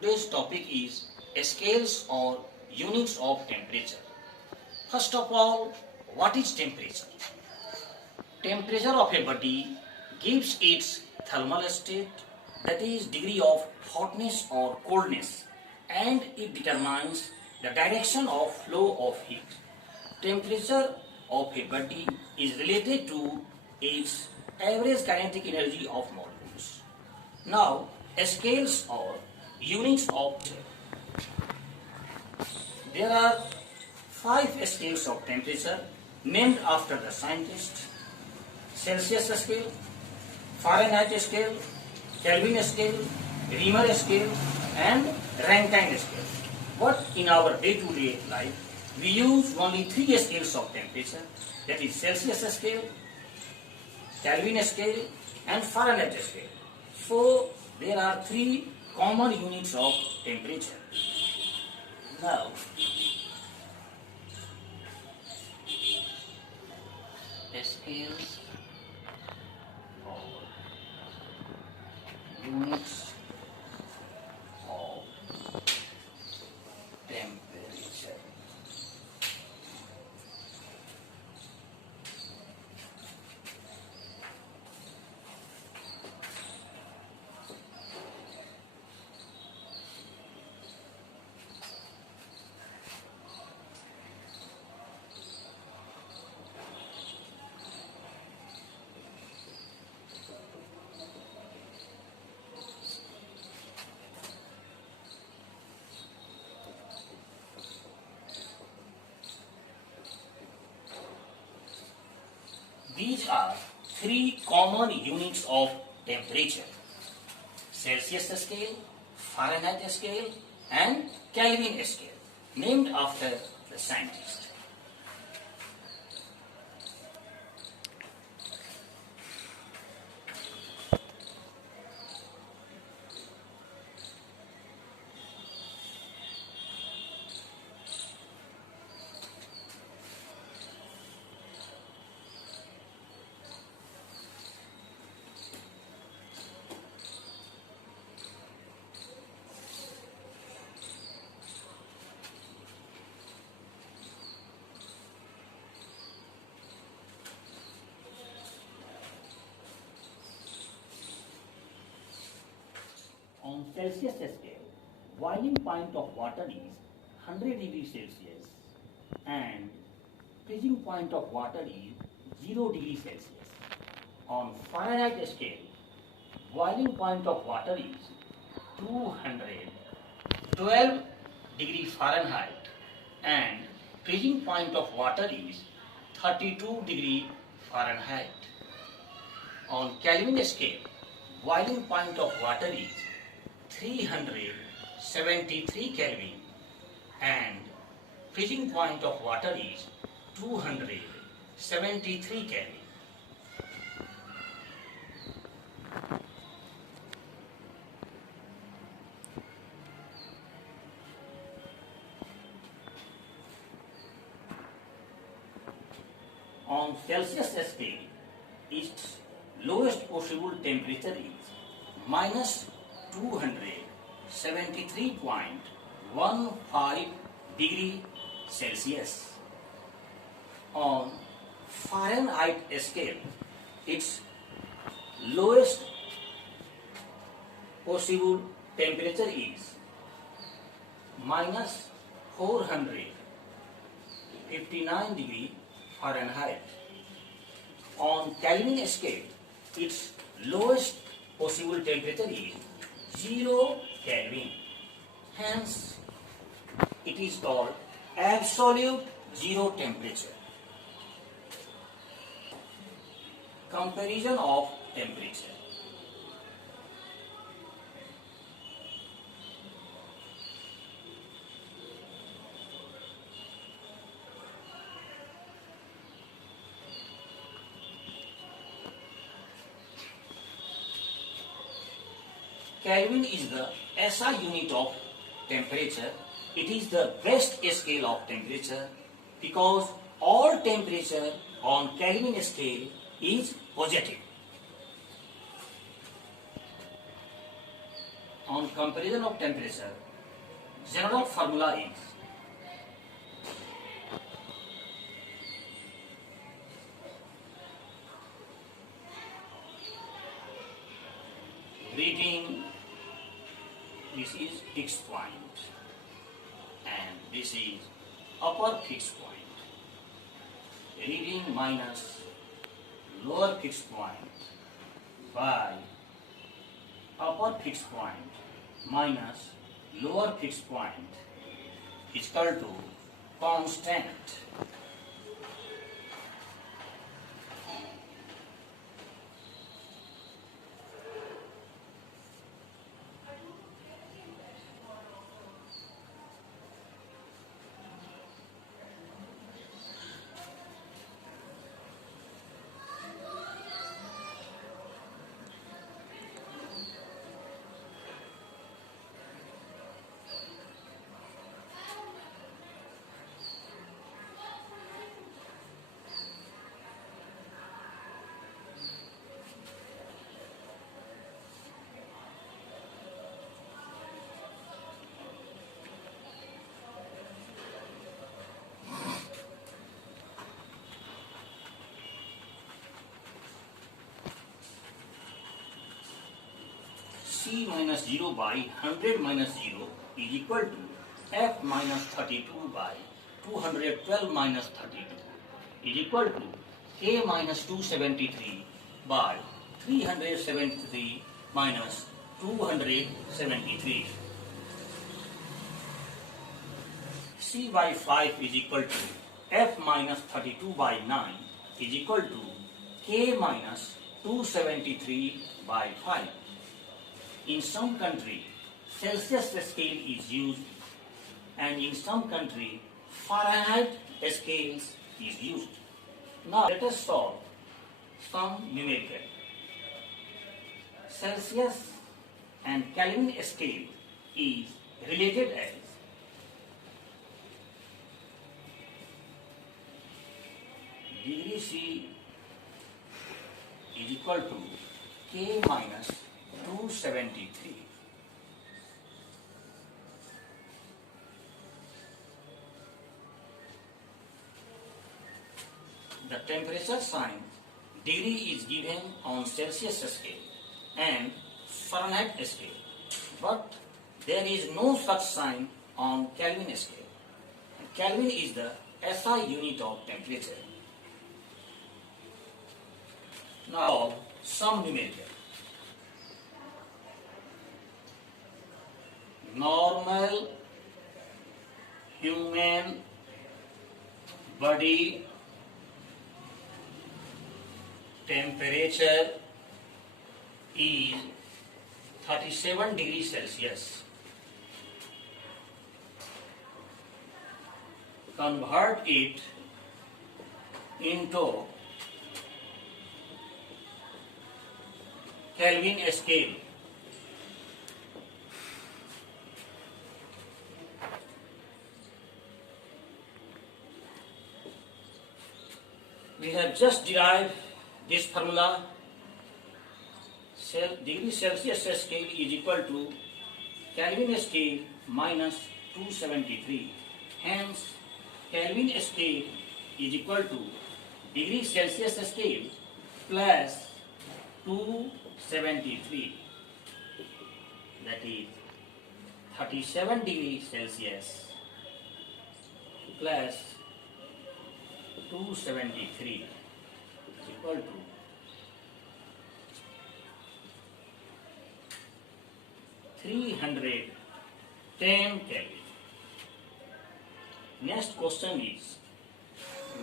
Today's topic is scales or units of temperature. First of all, what is temperature? Temperature of a body gives its thermal state, that is degree of hotness or coldness, and it determines the direction of flow of heat. Temperature of a body is related to its average kinetic energy of molecules. Now, scales or units of temperature. There are 5 scales of temperature named after the scientist: Celsius scale, Fahrenheit scale, Kelvin scale, Reaumur scale, and Rankine scale. But in our day-to-day life, we use only 3 scales of temperature, that is Celsius scale, Kelvin scale, and Fahrenheit scale. So there are 3 common units of temperature. Now, scales or units of temperature. These are 3 common units of temperature: Celsius scale, Fahrenheit scale, and Kelvin scale, named after the scientist. On Celsius scale, boiling point of water is 100 degrees Celsius and freezing point of water is 0 degrees Celsius. On Fahrenheit scale, boiling point of water is 212 degrees Fahrenheit and freezing point of water is 32 degrees Fahrenheit. On Kelvin scale, boiling point of water is 373 Kelvin and freezing point of water is 273 Kelvin. On Celsius scale, its lowest possible temperature is minus 273.15 degree Celsius. On Fahrenheit scale, its lowest possible temperature is minus 459 degree Fahrenheit. On Kelvin scale, its lowest possible temperature is 0 Kelvin. Hence, it is called absolute zero temperature. Comparison of temperature. Kelvin is the SI unit of temperature. It is the best scale of temperature because all temperature on Kelvin scale is positive. on comparison of temperature, general formula is reading, this is fixed point, and this is upper fixed point. Reading minus lower fixed point by upper fixed point minus lower fixed point is equal to constant. C minus 0 by 100 minus 0 is equal to F minus 32 by 212 minus 32 is equal to K minus 273 by 373 minus 273. C by 5 is equal to F minus 32 by 9 is equal to K minus 273 by 5. In some country, Celsius scale is used, and in some country, Fahrenheit scales is used. Now let us solve some numerical. Celsius and Kelvin scale is related as degree C is equal to K minus 273. The temperature sign degree is given on Celsius scale and Fahrenheit scale, but there is no such sign on Kelvin scale. Kelvin is the SI unit of temperature. Now some numerical. Normal human body temperature is 37 degrees Celsius. Convert it into Kelvin scale. We have just derived this formula. Degree Celsius scale is equal to Kelvin scale minus 273. Hence, Kelvin scale is equal to degree Celsius scale plus 273. That is 37 degrees Celsius plus 273 is equal to 310 Kelvin. Next question is,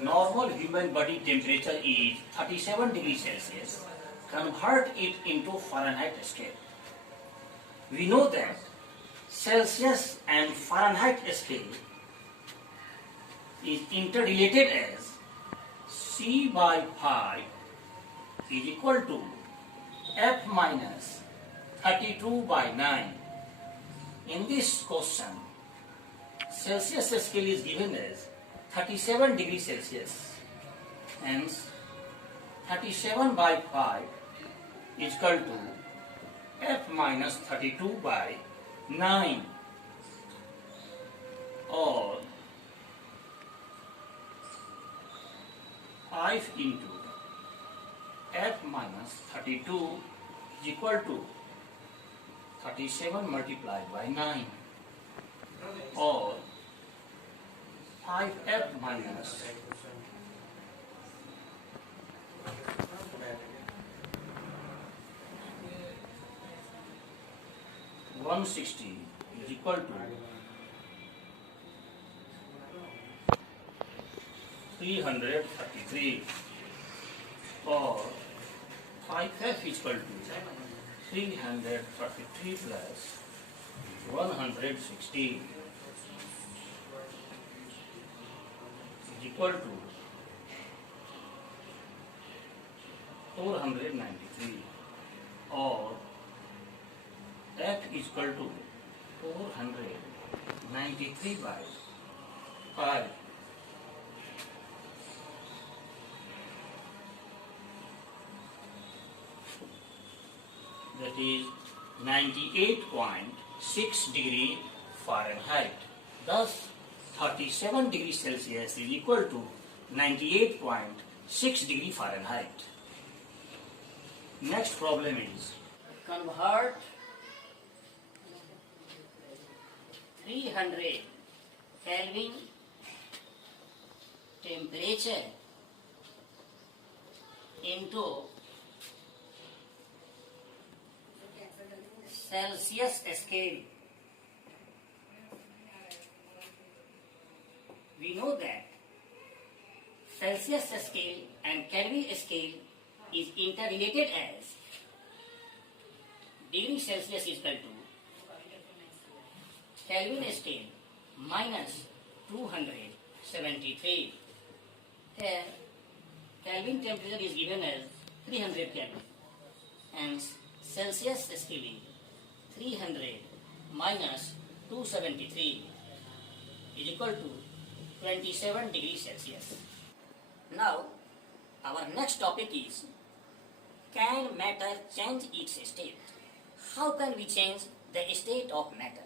normal human body temperature is 37 degrees Celsius. Convert it into Fahrenheit scale. We know that Celsius and Fahrenheit scale is interrelated as C by 5 is equal to F minus 32 by 9. In this question, Celsius scale is given as 37 degrees Celsius. Hence, 37 by 5 is equal to F f minus 32 by 9, or 5 into f minus 32 is equal to 37 multiplied by 9, or 5f minus 160 is equal to 333, or 5f is equal to 333 plus 160 is equal to 493, or f is equal to 493 by 5. That is 98.6 degree Fahrenheit. Thus, 37 degrees Celsius is equal to 98.6 degree Fahrenheit. Next problem is convert 300 Kelvin temperature into Celsius scale. We know that Celsius scale and Kelvin scale is interrelated as degree Celsius is equal to Kelvin scale minus 273. Here Kelvin temperature is given as 300 Kelvin and Celsius scale is 300 minus 273 is equal to 27 degrees Celsius. Now, our next topic is, can matter change its state? How can we change the state of matter?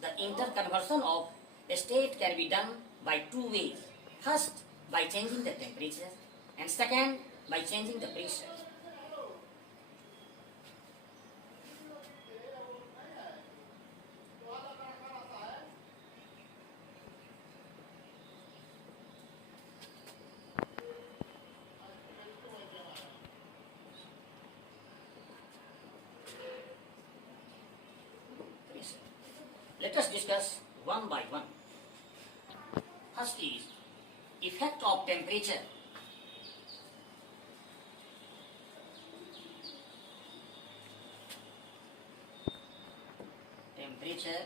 The interconversion of a state can be done by two ways. First, by changing the temperature, and second, by changing the pressure. Let us discuss one by one. First is effect of temperature. Temperature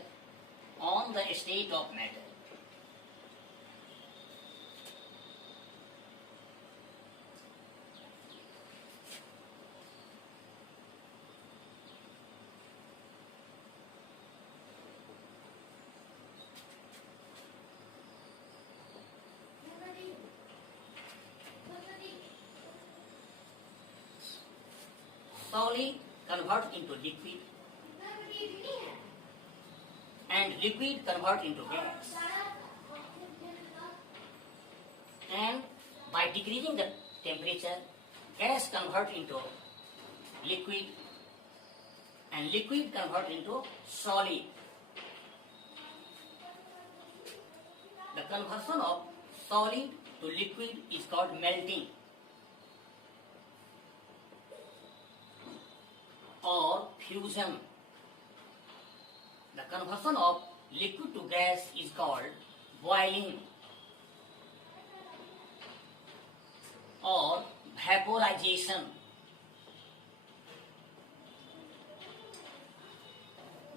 on the state of matter. Solid convert into liquid and liquid convert into gas, and by decreasing the temperature, gas convert into liquid and liquid convert into solid. The conversion of solid to liquid is called melting or fusion. The conversion of liquid to gas is called boiling or vaporization.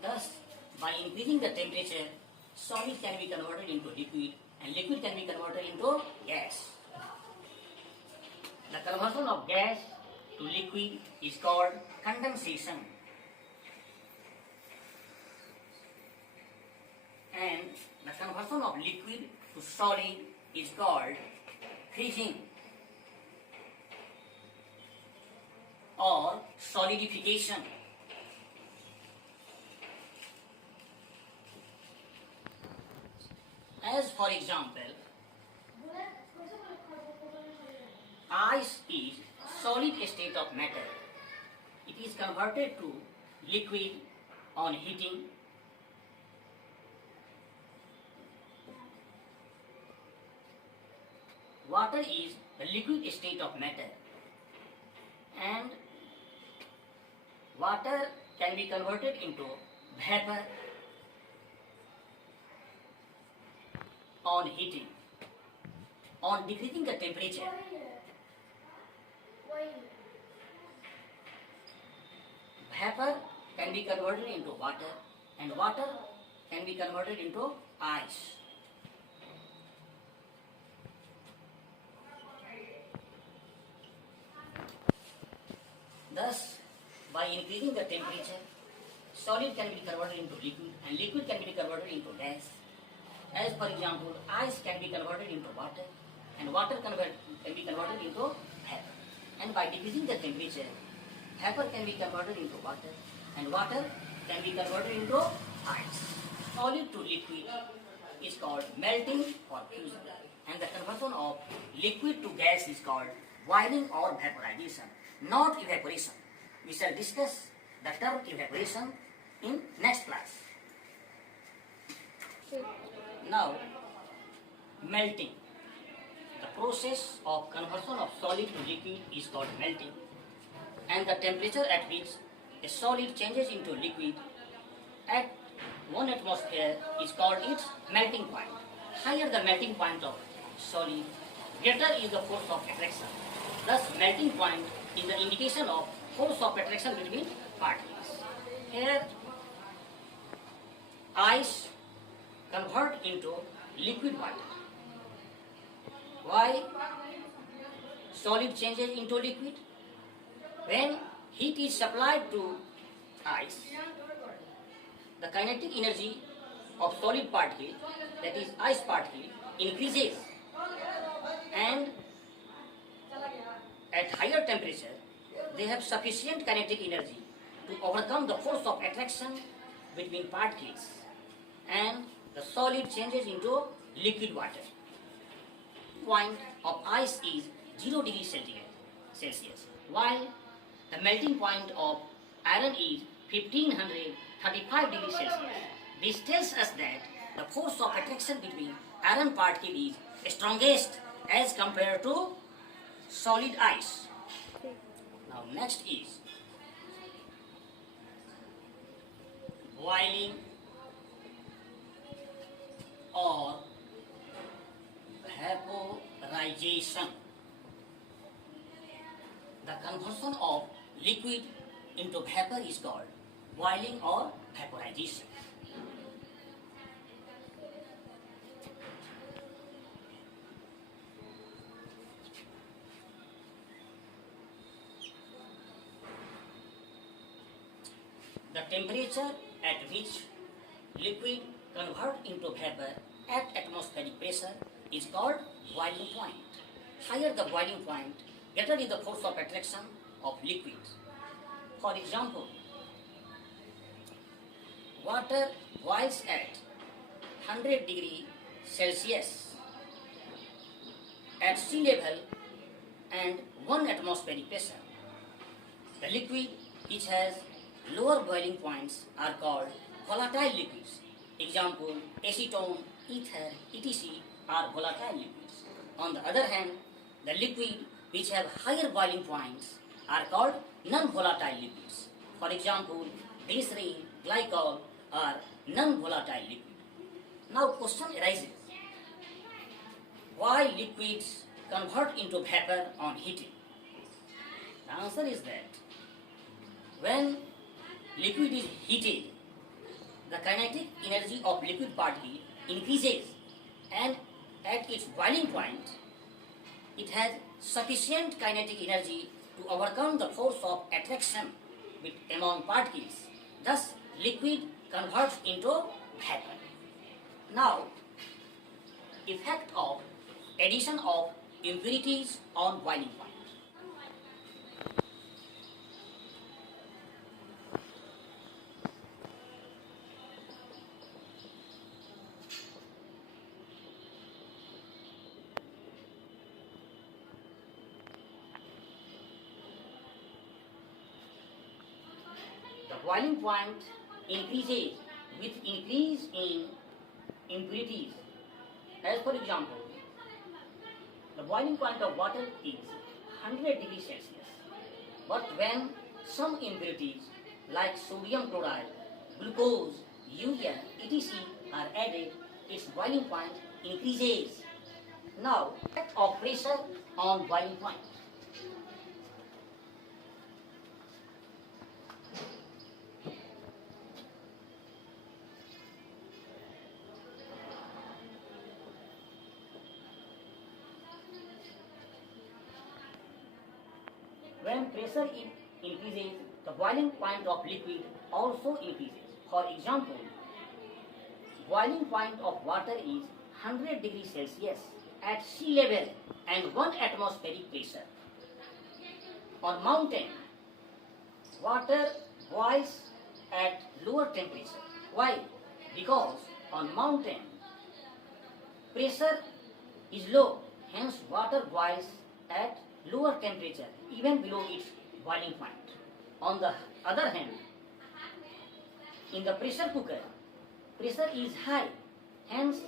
Thus, by increasing the temperature, solid can be converted into liquid and liquid can be converted into gas. The conversion of gas to liquid is called condensation, and the conversion of liquid to solid is called freezing or solidification. As for example, ice is solid state of matter. It is converted to liquid on heating. Water is the liquid state of matter, and water can be converted into vapor on heating. On decreasing the temperature, vapor can be converted into water, and water can be converted into ice. Thus, by increasing the temperature, solid can be converted into liquid, and liquid can be converted into gas. As for example, ice can be converted into water, and water can be converted into vapor. And by decreasing the temperature, vapor can be converted into water, and water can be converted into ice. Solid to liquid is called melting or fusion, and the conversion of liquid to gas is called boiling or vaporization, not evaporation. We shall discuss the term evaporation in next class. Now, melting. The process of conversion of solid to liquid is called melting, and the temperature at which a solid changes into liquid at 1 atmosphere is called its melting point. Higher the melting point of solid, greater is the force of attraction. Thus, melting point is the indication of force of attraction between particles. Here, ice convert into liquid water. Why solid changes into liquid? When heat is supplied to ice, the kinetic energy of solid particle, that is ice particle, increases, and at higher temperature they have sufficient kinetic energy to overcome the force of attraction between particles, and the solid changes into liquid water. Point of ice is 0 degrees Celsius, while the melting point of iron is 1535 degrees Celsius. This tells us that the force of attraction between iron particle is strongest as compared to solid ice. Now next is boiling or vaporization. The conversion of liquid into vapor is called boiling or vaporization. The temperature at which liquid convert into vapor at atmospheric pressure is called boiling point. Higher the boiling point, greater is the force of attraction of liquids. For example, water boils at 100 degrees Celsius at sea level and 1 atmospheric pressure. The liquid which has lower boiling points are called volatile liquids. Example, acetone, ether, etc. are volatile liquids. On the other hand, the liquid which have higher boiling points are called non-volatile liquids. For example, glycerin, glycol are non-volatile liquid. Now question arises, why liquids convert into vapor on heating? The answer is that when liquid is heated, the kinetic energy of liquid particle increases, and at its boiling point, it has sufficient kinetic energy to overcome the force of attraction among particles. Thus, liquid converts into vapor. Now, effect of addition of impurities on boiling point. boiling point increases with increase in impurities. As for example, the boiling point of water is 100 degrees Celsius. But when some impurities like sodium chloride, glucose, urea, etc. are added, its boiling point increases. Now, effect of pressure on boiling point. When pressure increases, the boiling point of liquid also increases. For example, boiling point of water is 100 degrees Celsius at sea level and 1 atmospheric pressure. On mountain, water boils at lower temperature. Why? Because on mountain, pressure is low, hence water boils at lower temperature, even below its boiling point. On the other hand, in the pressure cooker, pressure is high, hence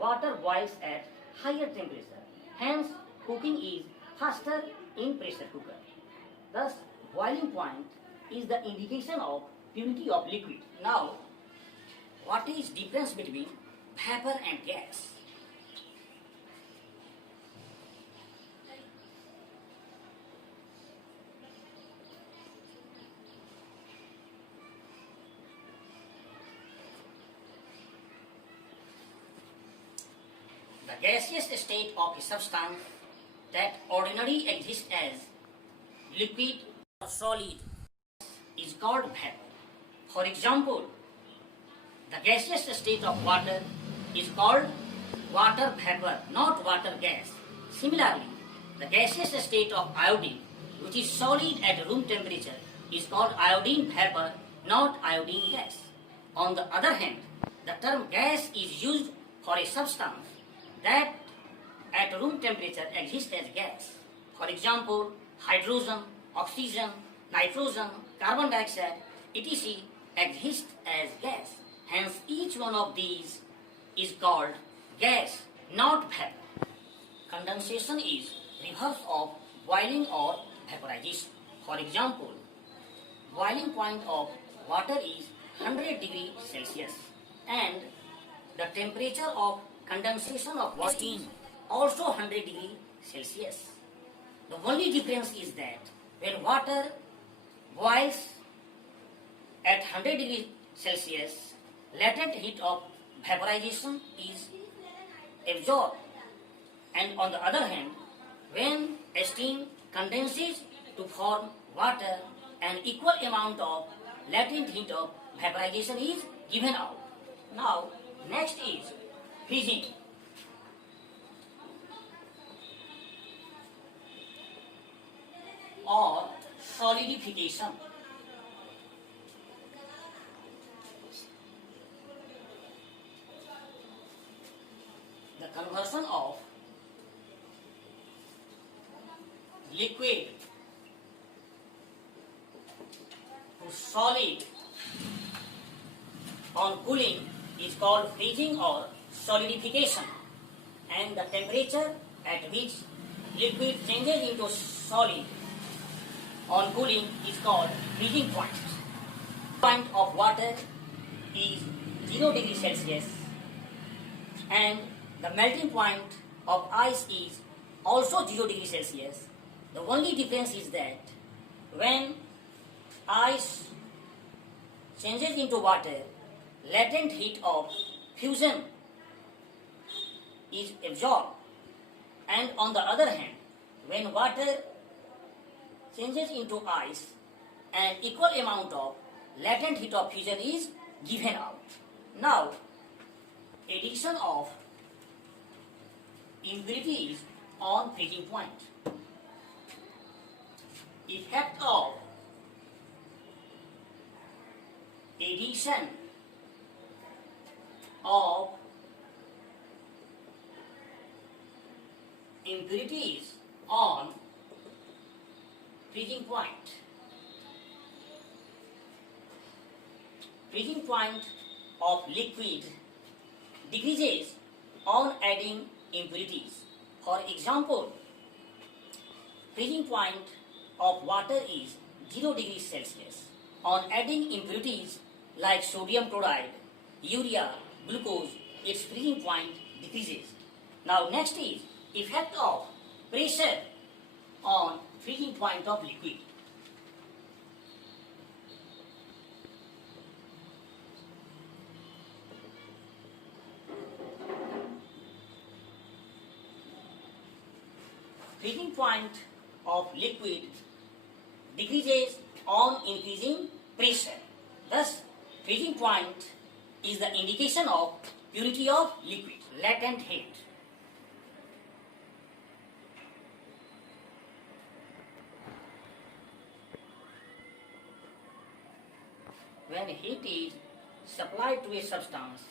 water boils at higher temperature. Hence, cooking is faster in pressure cooker. Thus, boiling point is the indication of purity of liquid. Now, what is difference between vapor and gas? The gaseous state of a substance that ordinarily exists as liquid or solid is called vapor. For example, the gaseous state of water is called water vapor, not water gas. Similarly, the gaseous state of iodine, which is solid at room temperature, is called iodine vapor, not iodine gas. On the other hand, the term gas is used for a substance that at room temperature exists as gas. For example, hydrogen, oxygen, nitrogen, carbon dioxide, etc. exist as gas. Hence, each one of these is called gas, not vapor. Condensation is reverse of boiling or vaporization. For example, boiling point of water is 100 degrees Celsius and the temperature of condensation of water is also 100 degrees Celsius. The only difference is that when water boils at 100 degrees Celsius, latent heat of vaporization is absorbed, and on the other hand, when steam condenses to form water, an equal amount of latent heat of vaporization is given out. Now, next is freezing. Or solidification. The conversion of liquid to solid on cooling is called freezing or solidification, and the temperature at which liquid changes into solid on cooling is called freezing point. Point of water is 0 degrees Celsius and the melting point of ice is also 0 degrees Celsius. The only difference is that when ice changes into water, latent heat of fusion is absorbed, and on the other hand, when water changes into ice, an equal amount of latent heat of fusion is given out. Now, addition of impurities on freezing point. Effect of addition of impurities on freezing point. freezing point of liquid decreases on adding impurities. For example, freezing point of water is 0 degrees Celsius. On adding impurities like sodium chloride, urea, glucose, its freezing point decreases. Now next is effect of pressure on freezing point of liquid. Freezing point of liquid decreases on increasing pressure. Thus, freezing point is the indication of purity of liquid. Latent heat. When heat is supplied to a substance,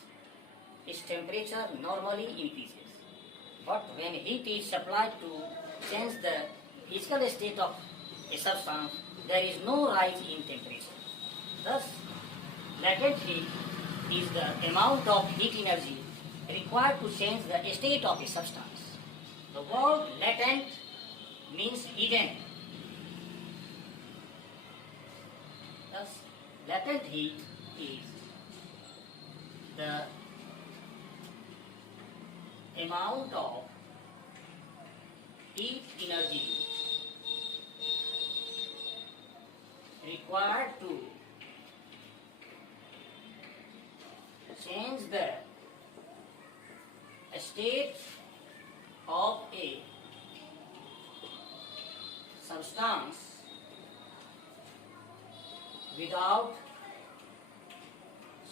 its temperature normally increases. But when heat is supplied to change the physical state of a substance, there is no rise in temperature. Thus, latent heat is the amount of heat energy required to change the state of a substance. The word latent means hidden. Thus, latent heat is the amount of heat energy required to change the state of a substance without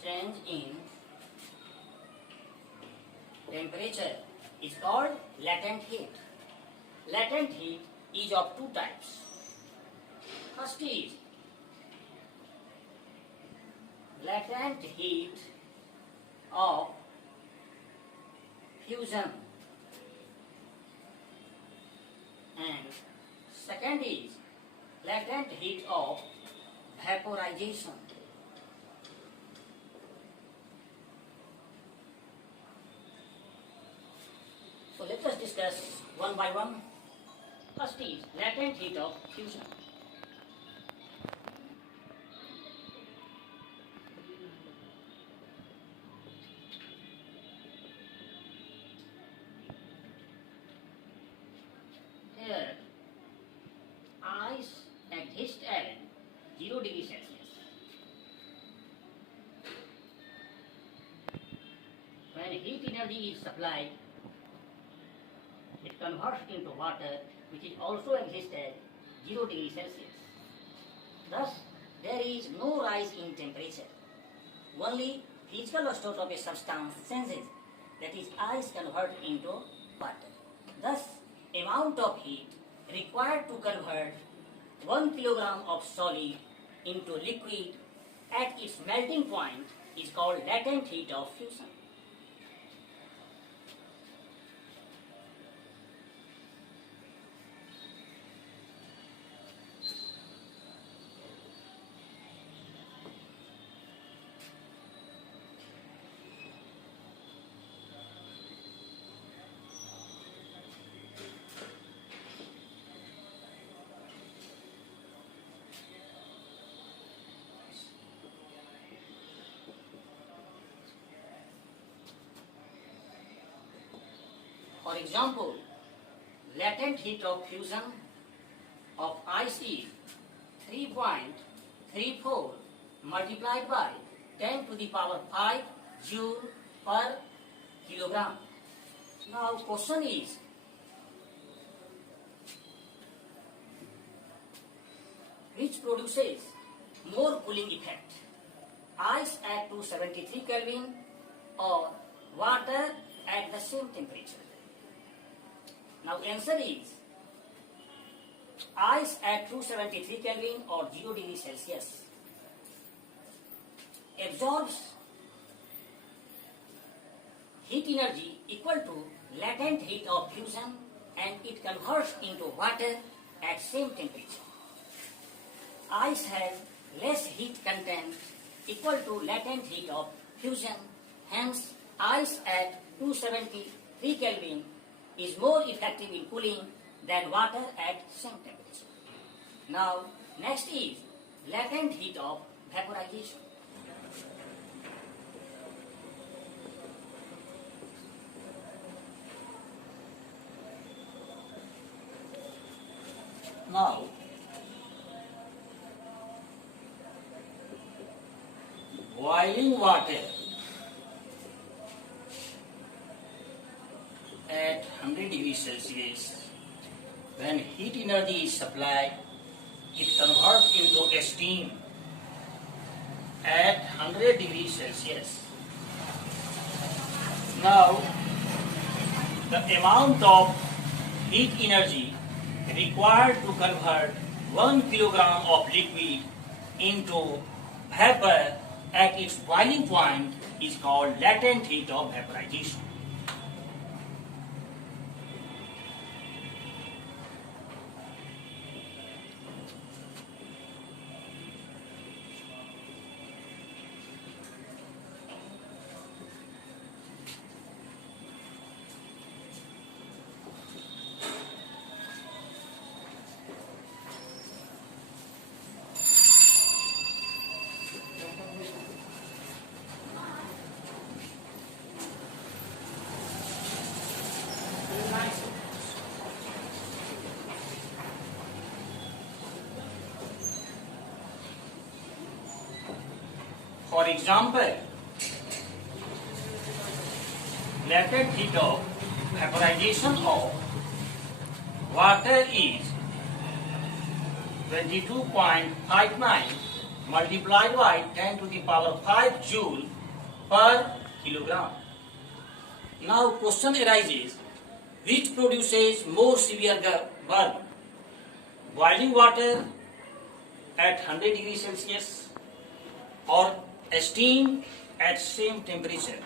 change in temperature is called latent heat. Latent heat is of two types. First is latent heat of fusion, and second is latent heat of vaporization. So let us discuss one by one. First is latent heat of fusion. Here, ice exists at 0 degrees Celsius. When heat energy is supplied, it converts into water, which is also exists at 0 degrees Celsius. Thus, there is no rise in temperature. Only physical state of a substance changes, that is, ice converts into water. Thus, amount of heat required to convert 1 kilogram of solid into liquid at its melting point is called latent heat of fusion. For example, latent heat of fusion of ice is 3.34 multiplied by 10 to the power 5 joule per kilogram. Now question is, which produces more cooling effect? Ice at 273 Kelvin or water at the same temperature? Now answer is ice at 273 Kelvin or 0 degrees Celsius absorbs heat energy equal to latent heat of fusion and it converts into water at same temperature. Ice has less heat content equal to latent heat of fusion. Hence, ice at 273 Kelvin is more effective in cooling than water at same temperature. Now, next is latent heat of vaporization. Now, boiling water at 100 degrees Celsius, when heat energy is supplied, it converts into steam at 100 degrees Celsius. Now, the amount of heat energy required to convert 1 kilogram of liquid into vapor at its boiling point is called latent heat of vaporization. For example, latent heat of vaporization of water is 22.59 multiplied by 10 to the power 5 joule per kilogram. Now question arises, which produces more severe burn? Boiling water at 100 degrees Celsius or steam at same temperature?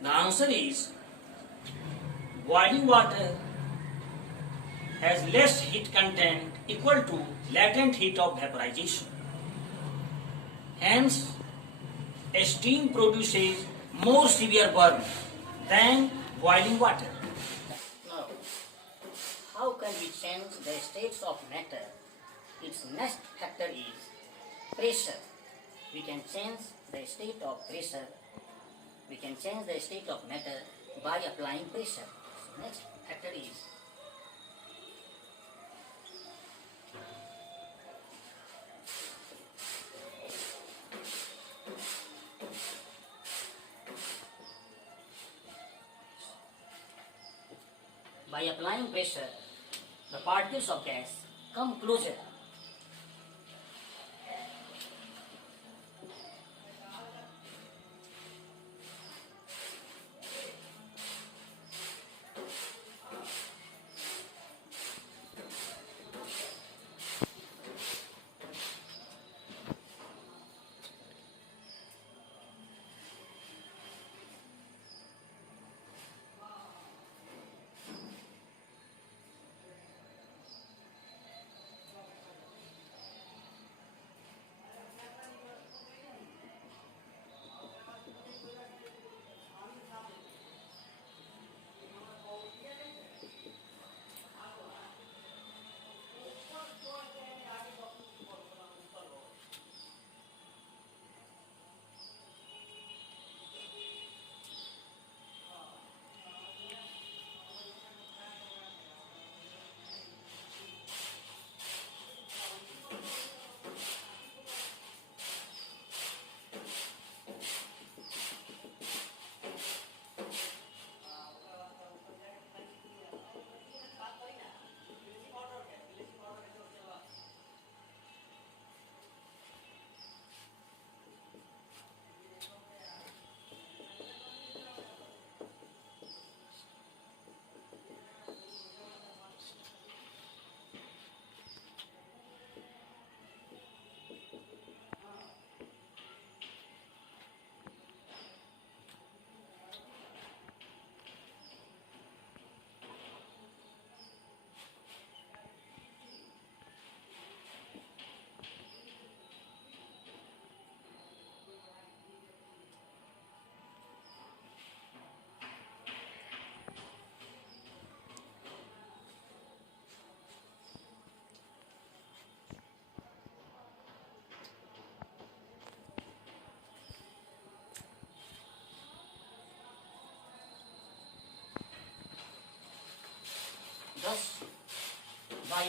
The answer is boiling water has less heat content equal to latent heat of vaporization. Hence, steam produces more severe burn than boiling water. Now, how can we change the states of matter? Its next factor is pressure. We can change the state of pressure. We can change the state of matter by applying pressure. So next factor is by applying pressure, the particles of gas come closer.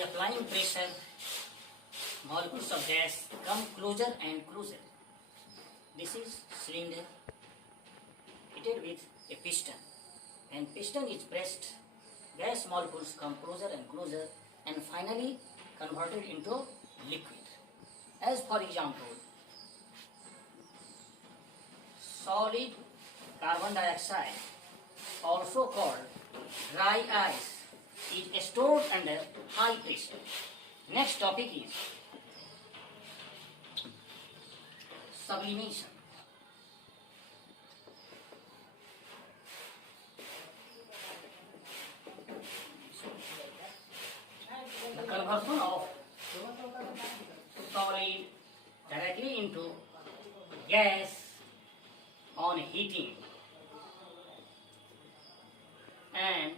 applying pressure, molecules of gas come closer and closer. This is cylinder fitted with a piston. When piston is pressed, gas molecules come closer and closer and finally converted into liquid. As for example, solid carbon dioxide, also called dry ice, is stored under high pressure. Next topic is sublimation. The conversion of solid directly into gas on heating and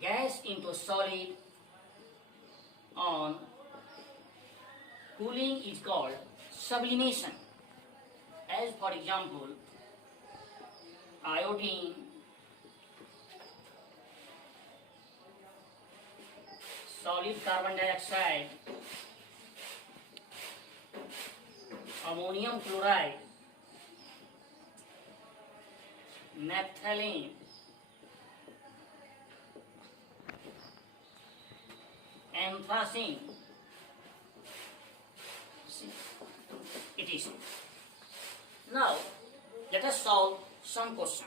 gas into solid on cooling is called sublimation. As for example, iodine, solid carbon dioxide, ammonium chloride, naphthalene, anthracene, etc. Now, let us solve some question.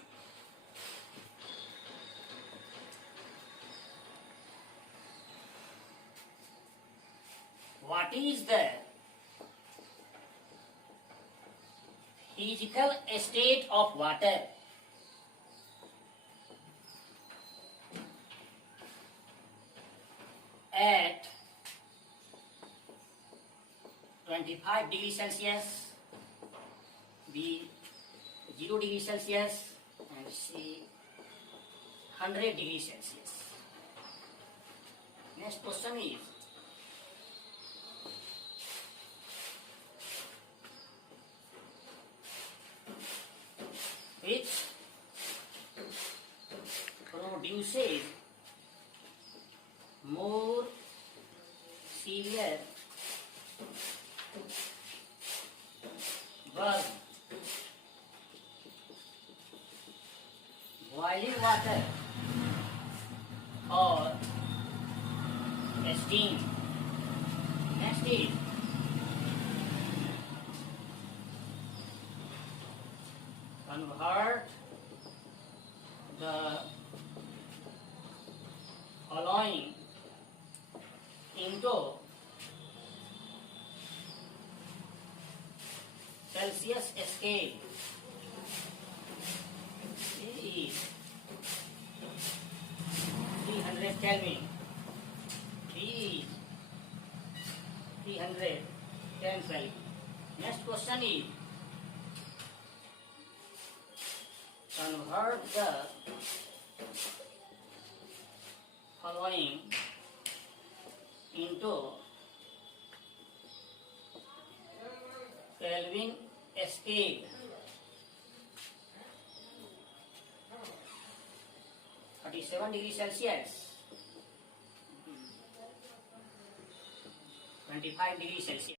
What is the physical state of water at 25 degrees Celsius, B 0 degrees Celsius, and C 100 degrees Celsius? Next question is, which produces more severe burn, boiling water or steam? Next is convert the following into Celsius scale. A is 300 Kelvin, B is 310 Kelvin. Next question is, convert the following into Kelvin scale. 37 degrees Celsius, 25 degrees Celsius.